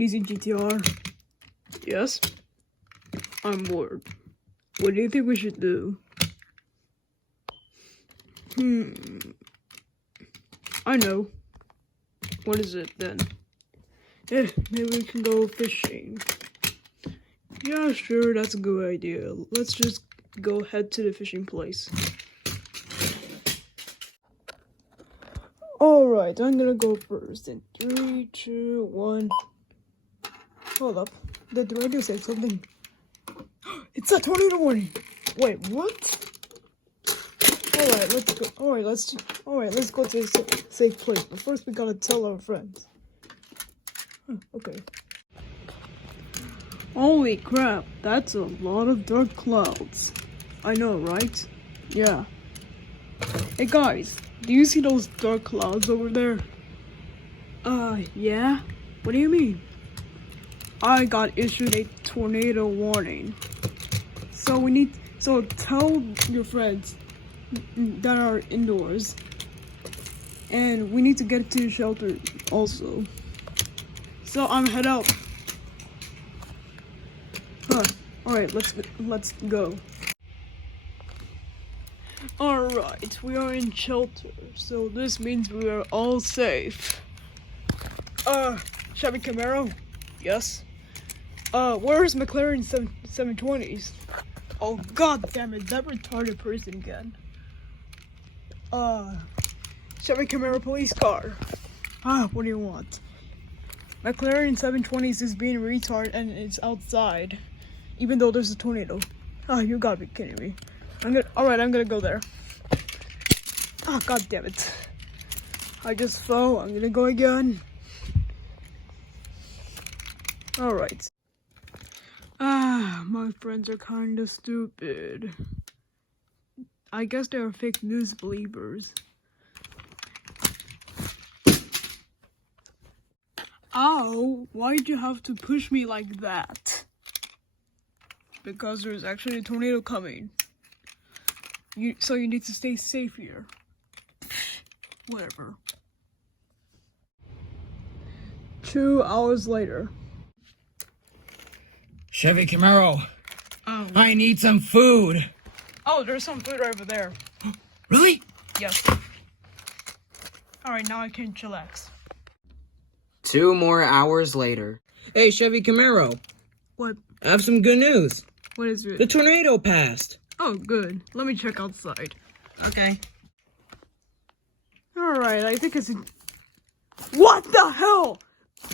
Easy GTR. Yes? I'm bored. What do you think we should do? I know. What is it then? Maybe we can go fishing. Yeah, sure, that's a good idea. Let's just go head to the fishing place. Alright, I'm gonna go first. In 3, 2, 1. Hold up. Did the radio say something? It's a tornado warning! Wait, what? Alright, let's go. Alright, let's go to a safe place. But first we gotta tell our friends. Okay. Holy crap, that's a lot of dark clouds. I know, right? Yeah. Hey guys, do you see those dark clouds over there? Yeah? What do you mean? I got issued a tornado warning. So tell your friends that are indoors. And we need to get to the shelter also. So I'm head out. Alright, let's go. Alright, we are in shelter, so this means we are all safe. Chevy Camaro? Yes. Where's McLaren 720s? Oh god damn it, that retarded person again. Chevy Camaro police car. What do you want? McLaren 720s is being retarded and it's outside, even though there's a tornado. You gotta be kidding me. Alright, I'm gonna go there. God damn it. I just fell. I'm gonna go again. Alright. My friends are kinda stupid. I guess they're fake news believers. Ow, why'd you have to push me like that? Because there's actually a tornado coming. So you need to stay safe here. Whatever. 2 hours later. Chevy Camaro. Oh. I need some food. Oh, there's some food right over there. Really? Yes. Alright, now I can chillax. 2 more hours later. Hey, Chevy Camaro. What? I have some good news. What is it? The tornado passed. Oh, good. Let me check outside. Okay. Alright, I think it's... What the hell?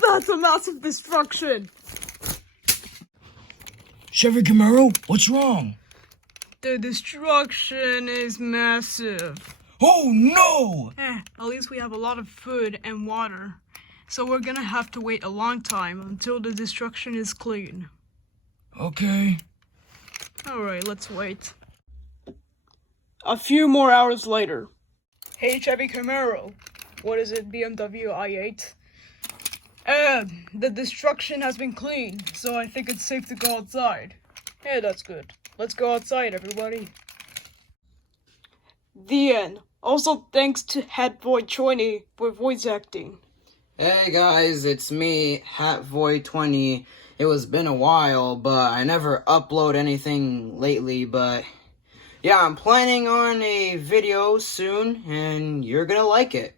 That's a massive destruction! Chevy Camaro, what's wrong? The destruction is massive. Oh no! At least we have a lot of food and water. So we're gonna have to wait a long time until the destruction is clean. Okay. Alright, let's wait. A few more hours later. Hey, Chevy Camaro. What is it, BMW i8? The destruction has been cleaned, so I think it's safe to go outside. Yeah, that's good. Let's go outside, everybody. The end. Also, thanks to havoc for voice acting. Hey guys, it's me, havoc. It was been a while, but I never upload anything lately, but yeah, I'm planning on a video soon, and you're gonna like it.